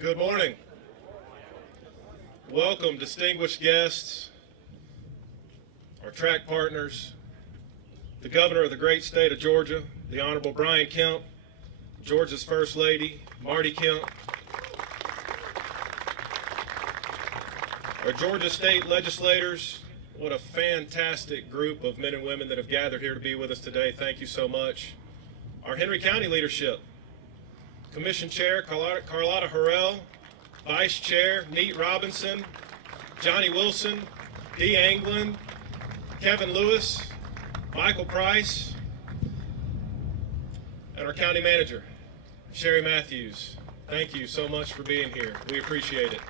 Good morning. Welcome, distinguished guests, our track partners, the governor of the great state of Georgia, the Honorable Brian Kemp, Georgia's First Lady, Marty Kemp, our Georgia state legislators. What a fantastic group of men and women that have gathered here to be with us today. Thank you so much. Our Henry County leadership, Commission Chair Carlotta Harrell, Vice Chair Neat Robinson, Johnny Wilson, Dee Anglin, Kevin Lewis, Michael Price, and our County Manager, Sherry Matthews. Thank you so much for being here. We appreciate it.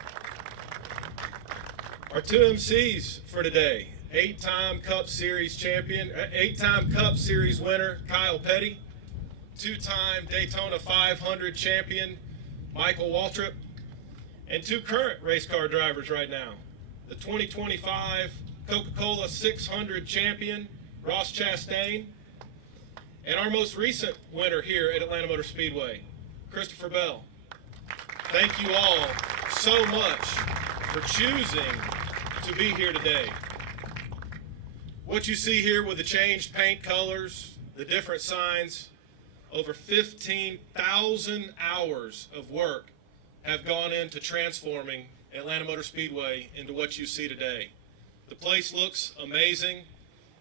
Our two MCs for today, eight-time Cup Series champion, eight-time Cup Series winner, Kyle Petty, two-time Daytona 500 champion, Michael Waltrip, and two current race car drivers right now, the 2025 Coca-Cola 600 champion, Ross Chastain, and our most recent winner here at Atlanta Motorspeedway, Christopher Bell. Thank you all so much for choosing to be here today. What you see here with the changed paint colors, the different signs, over 15,000 hours of work have gone into transforming Atlanta Motor Speedway into what you see today. The place looks amazing,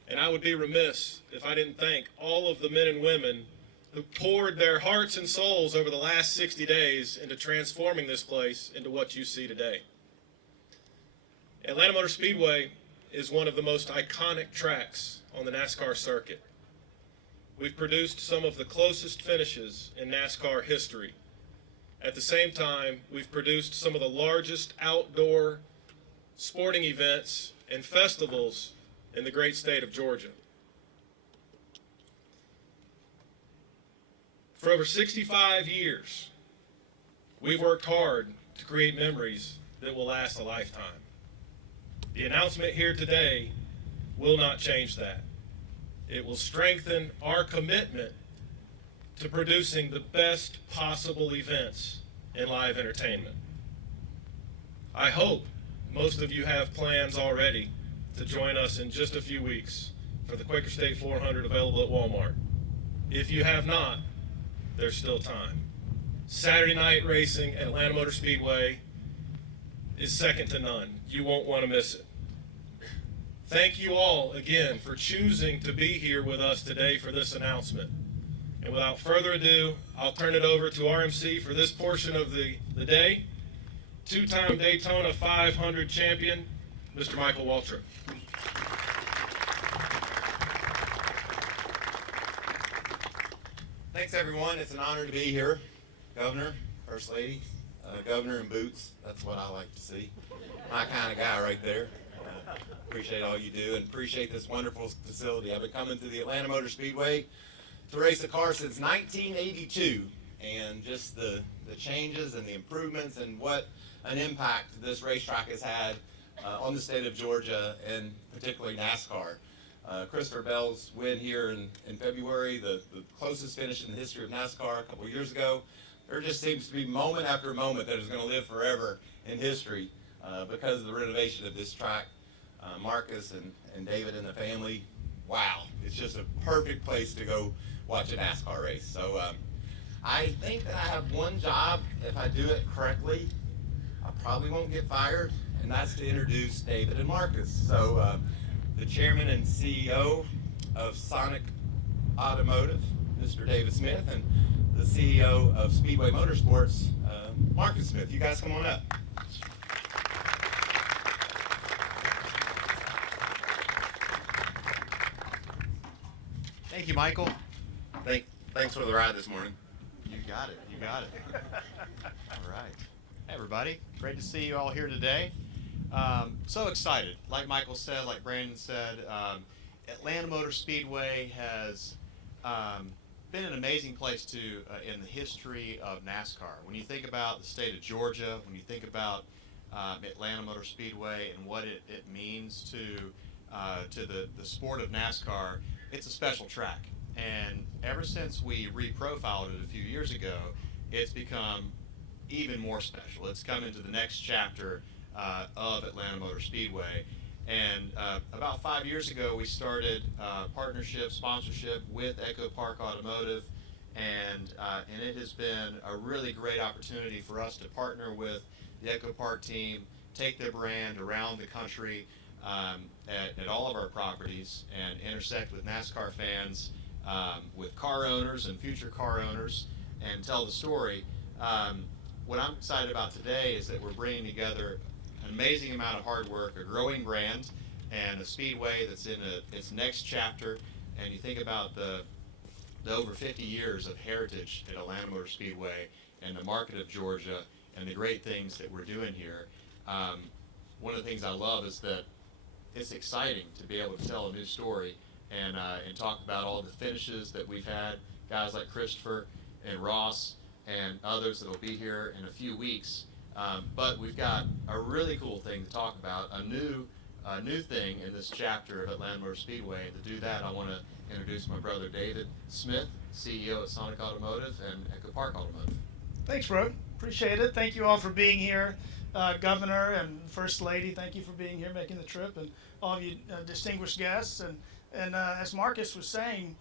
and I would be remiss if I didn't thank all of the men and women who poured their hearts and souls over the last 60 days into transforming this place into what you see today. Atlanta Motor Speedway is one of the most iconic tracks on the NASCAR circuit. We've produced some of the closest finishes in NASCAR history. At the same time, we've produced some of the largest outdoor sporting events and festivals in the great state of Georgia. For over 65 years, we've worked hard to create memories that will last a lifetime. The announcement here today will not change that. It will strengthen our commitment to producing the best possible events in live entertainment. I hope most of you have plans already to join us in just a few weeks for the Quaker State 400 available at Walmart. If you have not, there's still time. Saturday night racing at Atlanta Motor Speedway is second to none. You won't want to miss it. Thank you all again for choosing to be here with us today for this announcement. And without further ado, I'll turn it over to our MC for this portion of the day, two-time Daytona 500 champion, Mr. Michael Waltrip. Thanks, everyone. It's an honor to be here. Governor, First Lady, Governor in boots. That's what I like to see. My kind of guy right there. Appreciate all you do and appreciate this wonderful facility. I've been coming to the Atlanta Motor Speedway to race a car since 1982, and just the changes and the improvements and what an impact this racetrack has had on the state of Georgia and particularly NASCAR. Christopher Bell's win here in February, the closest finish in the history of NASCAR a couple of years ago. There just seems to be moment after moment that is going to live forever in history because of the renovation of this track. Marcus and David and the family, wow, it's just a perfect place to go watch a NASCAR race. So I think that I have one job. If I do it correctly, I probably won't get fired, and that's to introduce David and Marcus. So the chairman and CEO of Sonic Automotive, Mr. David Smith, and the CEO of Speedway Motorsports, Marcus Smith. You guys come on up. Thank you, Michael. Thanks for the ride this morning. You got it. You got it. All right. Hey, everybody. Great to see you all here today. So excited. Like Michael said, like Brandon said, Atlanta Motor Speedway has been an amazing place to in the history of NASCAR. When you think about the state of Georgia, when you think about Atlanta Motor Speedway and what it means to the sport of NASCAR, it's a special track. And ever since we reprofiled it a few years ago, it's become even more special. It's come into the next chapter of Atlanta Motorspeedway. And about 5 years ago, we started partnership, sponsorship with EchoPark Automotive, and it has been a really great opportunity for us to partner with the EchoPark team, take their brand around the country at all of our properties, and intersect with NASCAR fans, with car owners and future car owners, and tell the story. What I'm excited about today is that we're bringing together an amazing amount of hard work, a growing brand, and a speedway that's in its next chapter. And you think about the over 50 years of heritage at Atlanta Motor Speedway and the market of Georgia and the great things that we're doing here. One of the things I love is that it's exciting to be able to tell a new story and talk about all the finishes that we've had, guys like Christopher and Ross and others that will be here in a few weeks. But we've got a really cool thing to talk about, a new thing in this chapter of Atlanta Motor Speedway. To do that, I want to introduce my brother David Smith, CEO at Sonic Automotive and EchoPark Automotive. Thanks, bro. Appreciate it. Thank you all for being here. Governor and First Lady, thank you for being here, making the trip, and all of you distinguished guests. And as Marcus was saying,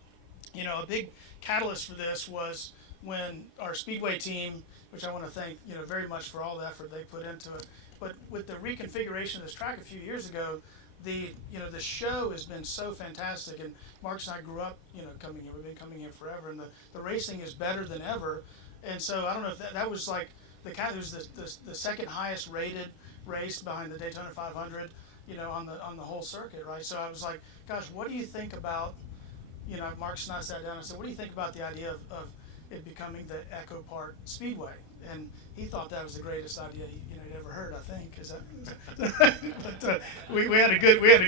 you know, a big catalyst for this was when our Speedway team, which I want to thank, you know, very much for all the effort they put into it. But with the reconfiguration of this track a few years ago, the show has been so fantastic. And Marcus and I grew up, you know, coming here. We've been coming here forever, and the racing is better than ever. And so I don't know if that was like it was the second highest rated race behind the Daytona 500, you know, on the whole circuit, right? So I was like, gosh, what do you think about, you know, Marcus and I sat down and said, what do you think about the idea of it becoming the EchoPark Speedway? And he thought that was the greatest idea he'd ever heard, I think. But we had a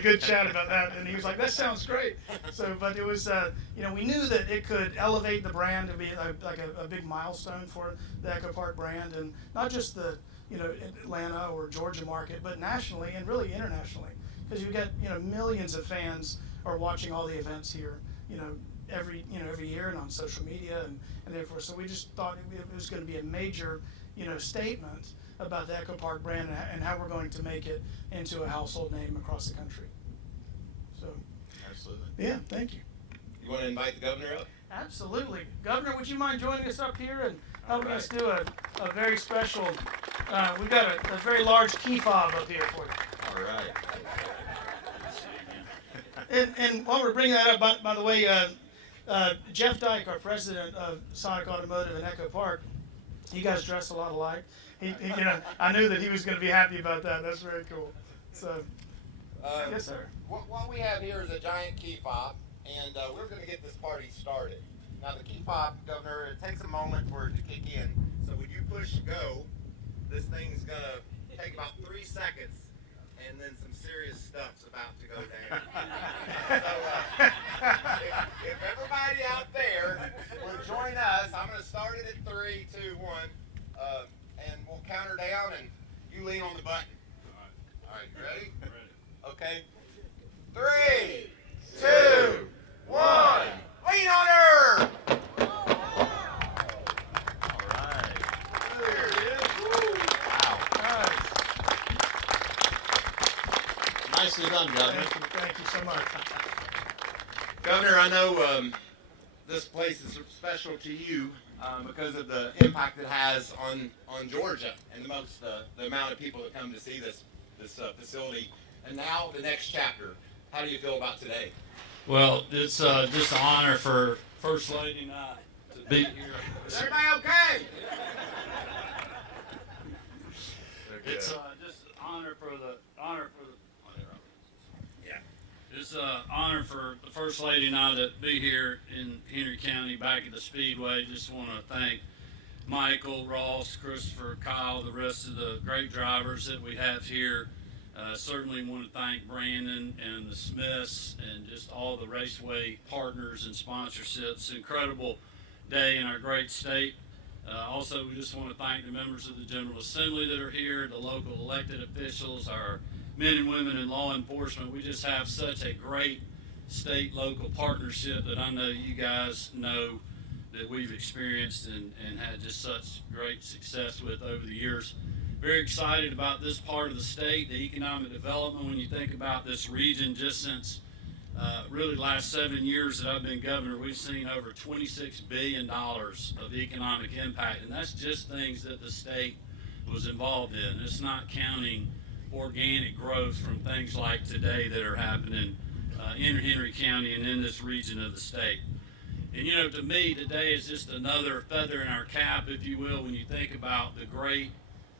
good chat about that, and he was like, "That sounds great." So, but it was, you know, we knew that it could elevate the brand to be like a big milestone for the EchoPark brand, and not just the, you know, Atlanta or Georgia market, but nationally and really internationally, because you get, you know, millions of fans are watching all the events here, you know, every year and on social media and therefore, so we just thought it was going to be a major, you know, statement about the EchoPark brand and how we're going to make it into a household name across the country. So, Absolutely. Yeah, thank you. You want to invite the governor up? Absolutely. Governor, would you mind joining us up here and helping us do a very special, we've got a very large key fob up here for you. All right. And while we're bringing that up, by the way, Jeff Dyke, our president of Sonic Automotive and EchoPark, you guys dress a lot alike. He you know, I knew that he was going to be happy about that. That's very cool. So, yes, sir. What we have here is a giant key fob, and we're going to get this party started. Now, the key fob, Governor, it takes a moment for it to kick in. So when you push go, this thing's going to take about 3 seconds, and then some serious stuff's about to go down. So if everybody out there will join us, I'm going to start it at 3, 2, 1, and we'll count her down, and you lean on the button. All right, you ready? Ready. Okay. 3, 2, 1. Lean on her! All right. There it is. Woo. Wow. Nicely done, Governor. Thank you so much. Governor, I know this place is special to you because of the impact it has on Georgia and the amount of people that come to see this facility. And now the next chapter. How do you feel about today? Well, it's just an honor for First Lady and I to be here. Is everybody okay? It's just an honor for the It's an honor for the First Lady and I to be here in Henry County back at the Speedway. Just want to thank Michael, Ross, Christopher, Kyle, the rest of the great drivers that we have here. Certainly want to thank Brandon and the Smiths and just all the Raceway partners and sponsorships. Incredible day in our great state. Also, we just want to thank the members of the General Assembly that are here, the local elected officials, our men and women in law enforcement. We just have such a great state-local partnership that I know you guys know that we've experienced and had just such great success with over the years. Very excited about this part of the state, the economic development. When you think about this region, just since really the last 7 years that I've been governor, we've seen over $26 billion of economic impact, and that's just things that the state was involved in. It's not counting organic growth from things like today that are happening in Henry County and in this region of the state. And you know, to me, today is just another feather in our cap, if you will, when you think about the great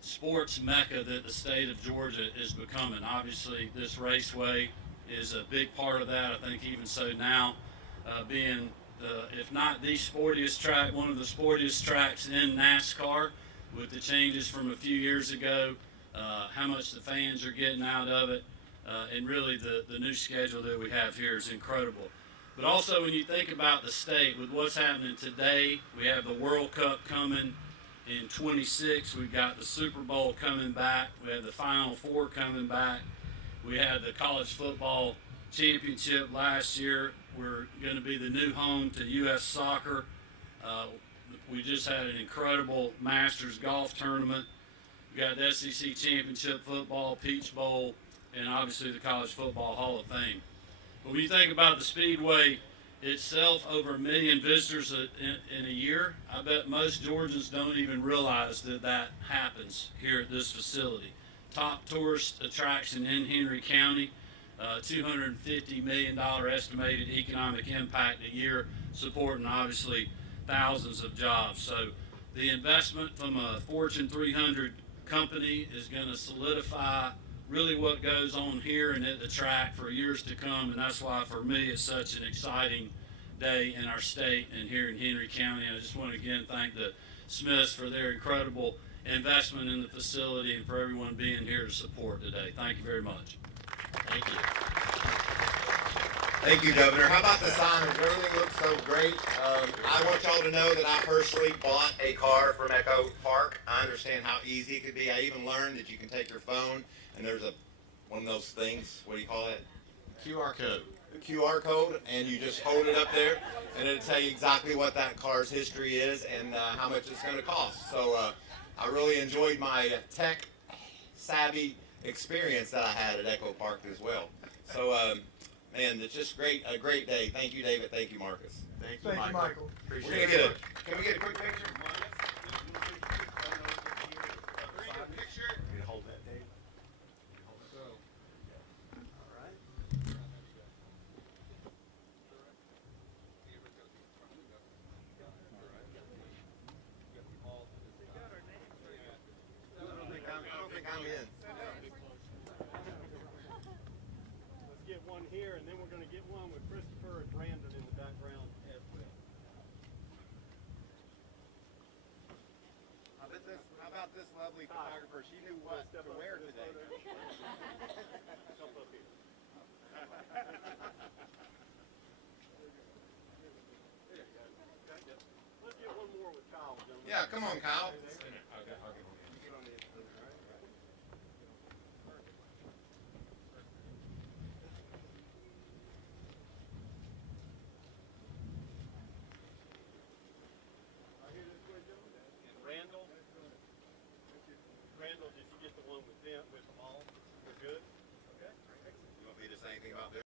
sports mecca that the state of Georgia is becoming. Obviously, this raceway is a big part of that. I think even so now, being if not the sportiest track, one of the sportiest tracks in NASCAR, with the changes from a few years ago, how much the fans are getting out of it, and really the new schedule that we have here is incredible. But also when you think about the state, with what's happening today, we have the World Cup coming in 26, we've got the Super Bowl coming back, we have the Final Four coming back, we had the college football championship last year, we're going to be the new home to U.S. soccer. We just had an incredible Masters golf tournament. We got the SEC Championship football, Peach Bowl, and obviously the College Football Hall of Fame. But when you think about the Speedway itself, over 1 million visitors in a year, I bet most Georgians don't even realize that that happens here at this facility. Top tourist attraction in Henry County, $250 million estimated economic impact a year, supporting obviously thousands of jobs. So the investment from a Fortune 300 company is going to solidify really what goes on here and at the track for years to come, and that's why for me it's such an exciting day in our state and here in Henry County. I just want to again thank the Smiths for their incredible investment in the facility and for everyone being here to support today. Thank you very much. Thank you. Thank you, Governor. How about the signage? Everything looks so great. I want y'all to know that I personally bought a car from EchoPark. I understand how easy it could be. I even learned that you can take your phone and there's one of those things, what do you call it? QR code. The QR code, and you just hold it up there and it'll tell you exactly what that car's history is and how much it's going to cost. So I really enjoyed my tech savvy experience that I had at EchoPark as well. So man, it's just a great day. Thank you, David. Thank you, Marcus. Thank you, Thank you, Michael. Appreciate We're it. gonna can we get a quick picture? Hold that, Dave. I don't think I'm in. Let's get one here, and then we're going to get one with Christopher and Brandon in the background as well. How about this lovely photographer? She knew what to wear today. Jump up here. Let's get one more with Kyle, gentlemen. Yeah, come on, Kyle. Randall, did you get the one with them all? We're good? Okay. You want me to say anything about this?